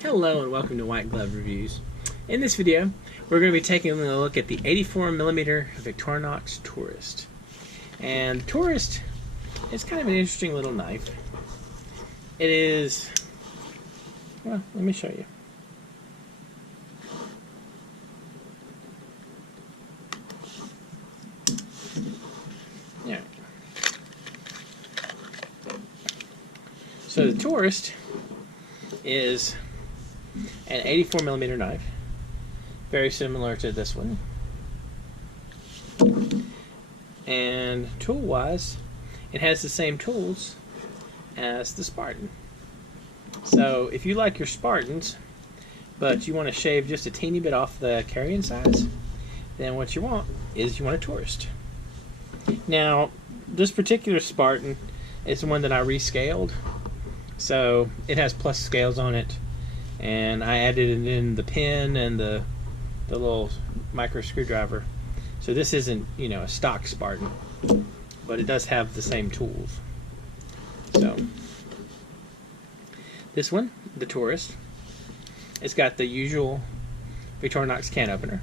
Hello and welcome to White Glove Reviews. In this video, we're going to be taking a look at the 84mm Victorinox Tourist. And the Tourist is kind of an interesting little knife. It is, well, let me show you. Yeah. So the Tourist is an 84mm knife, very similar to this one. And tool-wise, it has the same tools as the Spartan. So if you like your Spartans, but you want to shave just a teeny bit off the carrying size, then what you want is you want a Tourist. Now, this particular Spartan is the one that I rescaled, so it has plus scales on it. And I added in the pin and the little micro screwdriver. So this isn't, a stock Spartan, but it does have the same tools. So this one, the Tourist, it's got the usual Victorinox can opener.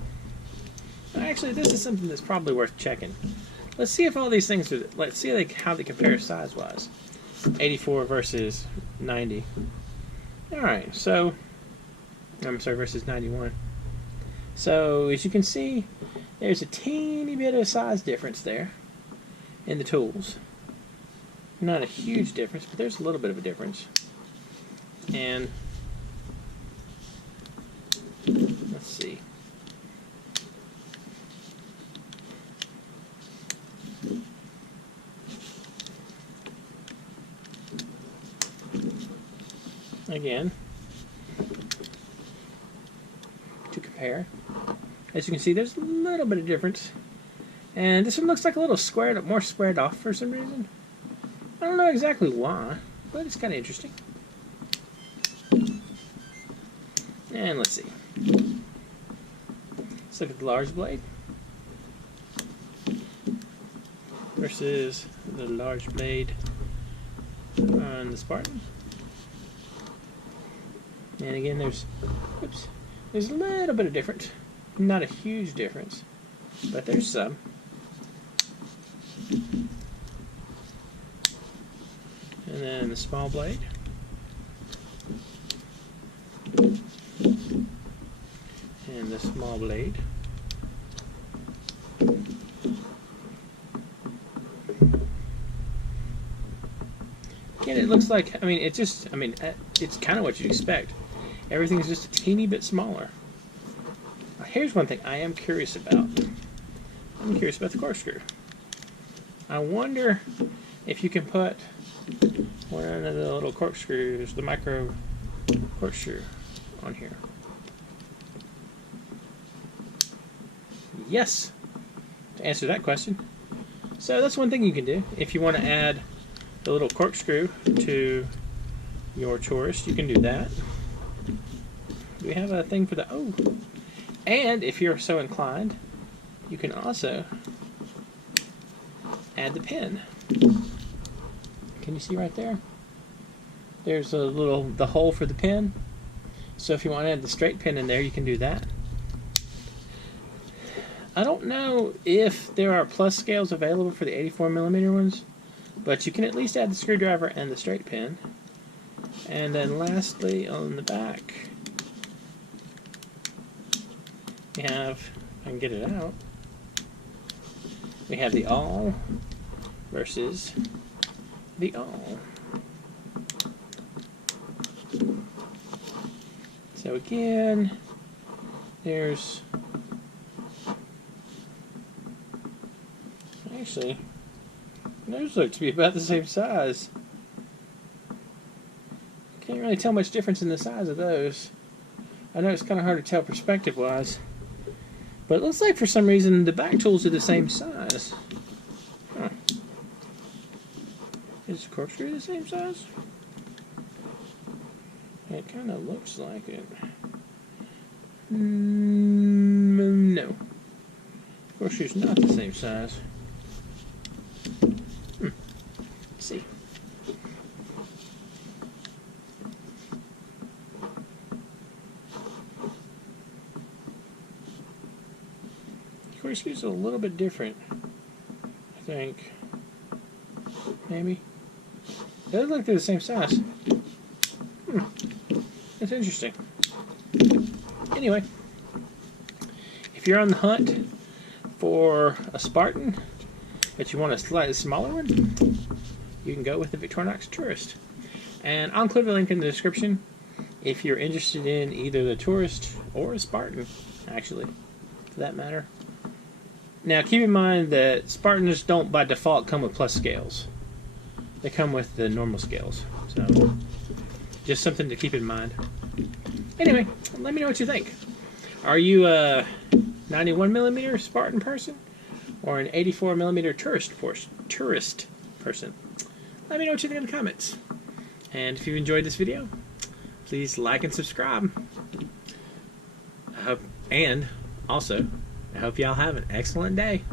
Actually, this is something that's probably worth checking. Let's see if all these things are, let's see how they compare size-wise. 84 versus 90. Alright, so I'm sorry, versus 91. So as you can see, there's a teeny bit of size difference there in the tools. Not a huge difference, but there's a little bit of a difference. And let's see. Again, to compare, as you can see, there's a little bit of difference, and this one looks like a little squared up, more squared off for some reason. I don't know exactly why, but it's kind of interesting. And let's see. Let's look at the large blade versus the large blade on the Spartan. And again, there's a little bit of difference. Not a huge difference, but there's some. And then the small blade. And the small blade. Again, it looks like, it's kind of what you'd expect. Everything's just a teeny bit smaller. Here's one thing I am curious about. I'm curious about the corkscrew. I wonder if you can put one of the little corkscrews, the micro corkscrew, on here. Yes, to answer that question. So that's one thing you can do. If you want to add the little corkscrew to your Tourist, you can do that. We have a thing for the and if you're so inclined, you can also add the pin. Can you see right there? There's the hole for the pin. So if you want to add the straight pin in there, you can do that. I don't know if there are plus scales available for the 84mm ones, but you can at least add the screwdriver and the straight pin. And then lastly, on the back, we have, if I can get it out, we have the all versus the all. So again, those look to be about the same size. Can't really tell much difference in the size of those. I know it's kind of hard to tell perspective-wise, but it looks like for some reason the back tools are the same size. Huh. Is the corkscrew the same size? It kind of looks like it. No. Corkscrew's not the same size. Let's see. Squishy's a little bit different, I think. Maybe. They look like they're the same size. That's interesting. Anyway, if you're on the hunt for a Spartan, but you want a slightly smaller one, you can go with the Victorinox Tourist. And I'll include a link in the description if you're interested in either the Tourist or a Spartan, actually, for that matter. Now, keep in mind that Spartans don't by default come with plus scales. They come with the normal scales. So, just something to keep in mind. Anyway, let me know what you think. Are you a 91mm Spartan person or an 84mm tourist person? Let me know what you think in the comments. And if you enjoyed this video, please like and subscribe. And also, I hope y'all have an excellent day.